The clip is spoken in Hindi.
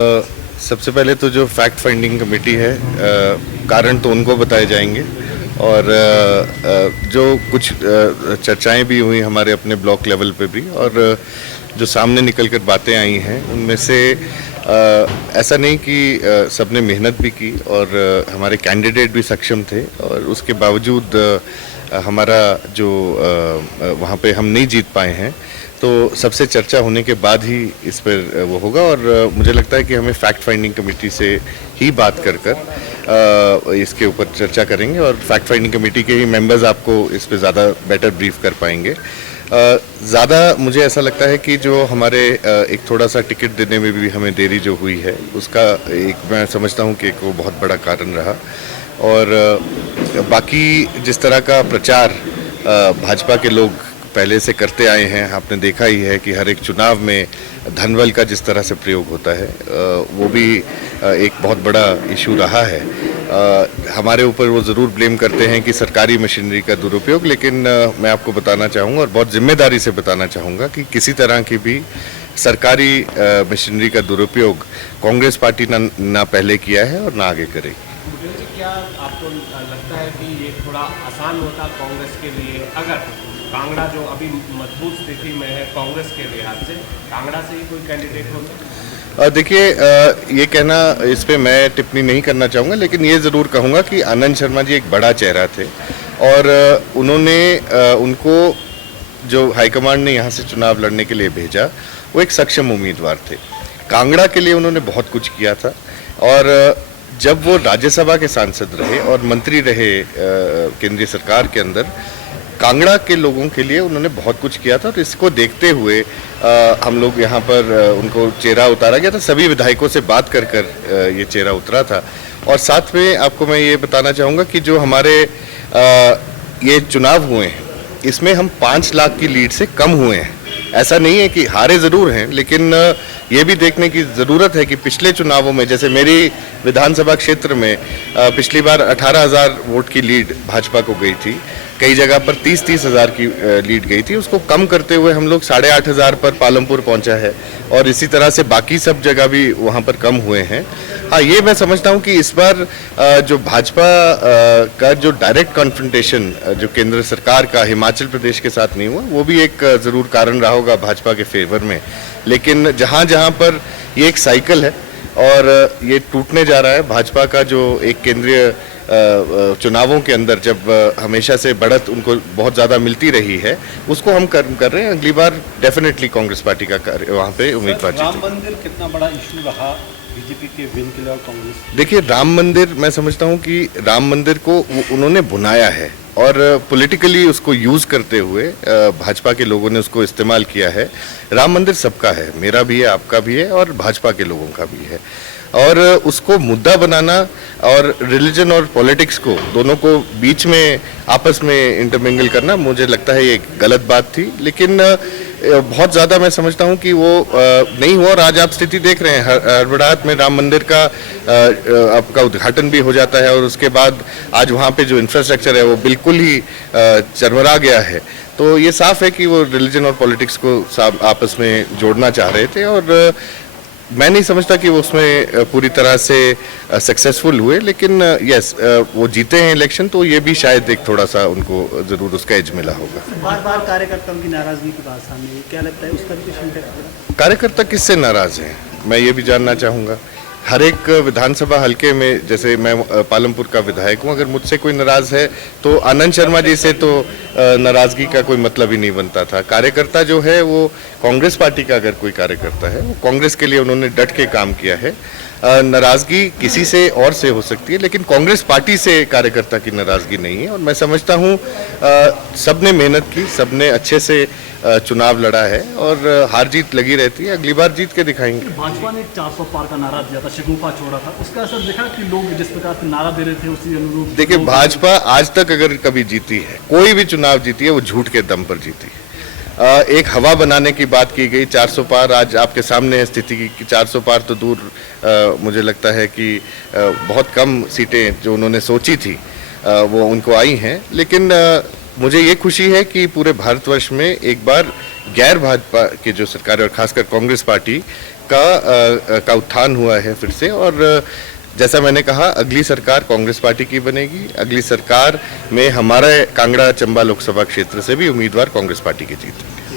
सबसे पहले तो जो फैक्ट फाइंडिंग कमेटी है, कारण तो उनको बताए जाएंगे और जो कुछ चर्चाएं भी हुई हमारे अपने ब्लॉक लेवल पे भी, और जो सामने निकल कर बातें आई हैं उनमें से ऐसा नहीं कि सबने मेहनत भी की और हमारे कैंडिडेट भी सक्षम थे, और उसके बावजूद हमारा जो वहाँ पे हम नहीं जीत पाए हैं, तो सबसे चर्चा होने के बाद ही इस पर वो होगा। और मुझे लगता है कि हमें फैक्ट फाइंडिंग कमेटी से ही बात कर इसके ऊपर चर्चा करेंगे, और फैक्ट फाइंडिंग कमेटी के ही मेंबर्स आपको इस पे ज़्यादा बेटर ब्रीफ कर पाएंगे। ज़्यादा मुझे ऐसा लगता है कि जो हमारे एक थोड़ा सा टिकट देने में भी हमें देरी जो हुई है, उसका एक मैं समझता हूँ कि एक वो बहुत बड़ा कारण रहा। और बाकी जिस तरह का प्रचार भाजपा के लोग पहले से करते आए हैं, आपने देखा ही है कि हर एक चुनाव में धनबल का जिस तरह से प्रयोग होता है, वो भी एक बहुत बड़ा इशू रहा है। हमारे ऊपर वो ज़रूर ब्लेम करते हैं कि सरकारी मशीनरी का दुरुपयोग, लेकिन मैं आपको बताना चाहूँगा और बहुत जिम्मेदारी से बताना चाहूँगा कि किसी तरह की भी सरकारी मशीनरी का दुरुपयोग कांग्रेस पार्टी ना पहले किया है और ना आगे करेगी। क्या आपको लगता है कि ये थोड़ा आसान होता कांग्रेस के लिए अगर कांगड़ा, जो अभी मजबूत स्थिति में है कांग्रेस के लिहाज से, कांगड़ा से ही कोई कैंडिडेट होता? देखिए, ये कहना, इस पे मैं टिप्पणी नहीं करना चाहूँगा, लेकिन ये ज़रूर कहूँगा कि आनंद शर्मा जी एक बड़ा चेहरा थे, और उन्होंने उनको जो हाईकमांड ने यहाँ से चुनाव लड़ने के लिए भेजा, वो एक सक्षम उम्मीदवार थे। कांगड़ा के लिए उन्होंने बहुत कुछ किया था, और जब वो राज्यसभा के सांसद रहे और मंत्री रहे केंद्रीय सरकार के अंदर, कांगड़ा के लोगों के लिए उन्होंने बहुत कुछ किया था। और इसको देखते हुए हम लोग यहाँ पर उनको चेहरा उतारा गया था, सभी विधायकों से बात कर ये चेहरा उतरा था। और साथ में आपको मैं ये बताना चाहूँगा कि जो हमारे ये चुनाव हुए हैं, इसमें हम 5 लाख की लीड से कम हुए हैं। ऐसा नहीं है कि हारे ज़रूर हैं, लेकिन ये भी देखने की ज़रूरत है कि पिछले चुनावों में, जैसे मेरी विधानसभा क्षेत्र में पिछली बार 18,000 वोट की लीड भाजपा को गई थी, कई जगह पर 30-30 हज़ार की लीड गई थी। उसको कम करते हुए हम लोग 8,500 पर पालमपुर पहुंचा है, और इसी तरह से बाकी सब जगह भी वहां पर कम हुए हैं। हाँ, ये मैं समझता हूं कि इस बार जो भाजपा का जो डायरेक्ट कॉन्फ्रंटेशन जो केंद्र सरकार का हिमाचल प्रदेश के साथ नहीं हुआ, वो भी एक ज़रूर कारण रहा होगा भाजपा के फेवर में। लेकिन जहाँ जहाँ पर ये एक साइकिल है और ये टूटने जा रहा है, भाजपा का जो एक केंद्रीय चुनावों के अंदर जब हमेशा से बढ़त उनको बहुत ज़्यादा मिलती रही है, उसको हम कर रहे हैं। अगली बार डेफिनेटली कांग्रेस पार्टी का वहाँ पे उम्मीदवार जीतेगी। राम मंदिर कितना बड़ा इशू रहा बीजेपी के विन के लिए और कांग्रेस? देखिए, राम मंदिर, मैं समझता हूँ कि राम मंदिर को उन्होंने बुनाया है और पॉलिटिकली उसको यूज़ करते हुए भाजपा के लोगों ने उसको इस्तेमाल किया है। राम मंदिर सबका है, मेरा भी है, आपका भी है, और भाजपा के लोगों का भी है। और उसको मुद्दा बनाना और रिलीजन और पॉलिटिक्स को, दोनों को बीच में आपस में इंटरमिंगल करना, मुझे लगता है ये गलत बात थी। लेकिन बहुत ज़्यादा मैं समझता हूँ कि वो नहीं हुआ, और आज आप स्थिति देख रहे हैं, हड़बड़ाहट में राम मंदिर का आपका उद्घाटन भी हो जाता है, और उसके बाद आज वहाँ पे जो इंफ्रास्ट्रक्चर है वो बिल्कुल ही चरमरा गया है। तो ये साफ है कि वो रिलीजन और पॉलिटिक्स को आपस में जोड़ना चाह रहे थे, और मैं नहीं समझता कि वो उसमें पूरी तरह से सक्सेसफुल हुए। लेकिन यस, वो जीते हैं इलेक्शन, तो ये भी शायद एक थोड़ा सा उनको ज़रूर उसका एज मिला होगा। बार बार कार्यकर्ताओं की नाराजगी की बात सामने आई, क्या लगता है उसका भी कुछ इम्पैक्ट? कार्यकर्ता किससे नाराज हैं, मैं ये भी जानना चाहूँगा। हर एक विधानसभा हलके में, जैसे मैं पालमपुर का विधायक हूँ, अगर मुझसे कोई नाराज़ है तो आनंद शर्मा जी से तो नाराज़गी का कोई मतलब ही नहीं बनता था। कार्यकर्ता जो है वो कांग्रेस पार्टी का अगर कोई कार्यकर्ता है, वो कांग्रेस के लिए उन्होंने डट के काम किया है। नाराज़गी किसी से और से हो सकती है, लेकिन कांग्रेस पार्टी से कार्यकर्ता की नाराज़गी नहीं है। और मैं समझता हूँ सबने मेहनत की, सबने अच्छे से चुनाव लड़ा है, और हार जीत लगी रहती है, अगली बार जीत के दिखाएंगे। भाजपा ने 400 पार का नारा दिया था, शगुफा छोड़ा था, उसका असर देखा कि लोग जिस प्रकार से नारा दे रहे थे उसी अनुरूप? देखिए, भाजपा आज तक अगर कभी जीती है, कोई भी चुनाव जीती है, वो झूठ के दम पर जीती है। एक हवा बनाने की बात की गई, 400 पार आज आपके सामने है स्थिति की 400 पार तो दूर, मुझे लगता है कि बहुत कम सीटें जो उन्होंने सोची थी वो उनको आई हैं। लेकिन मुझे ये खुशी है कि पूरे भारतवर्ष में एक बार गैर भाजपा की जो सरकार है, और खासकर कांग्रेस पार्टी का उत्थान हुआ है फिर से। और जैसा मैंने कहा, अगली सरकार कांग्रेस पार्टी की बनेगी। अगली सरकार में हमारे कांगड़ा चंबा लोकसभा क्षेत्र से भी उम्मीदवार कांग्रेस पार्टी के जीतेंगे।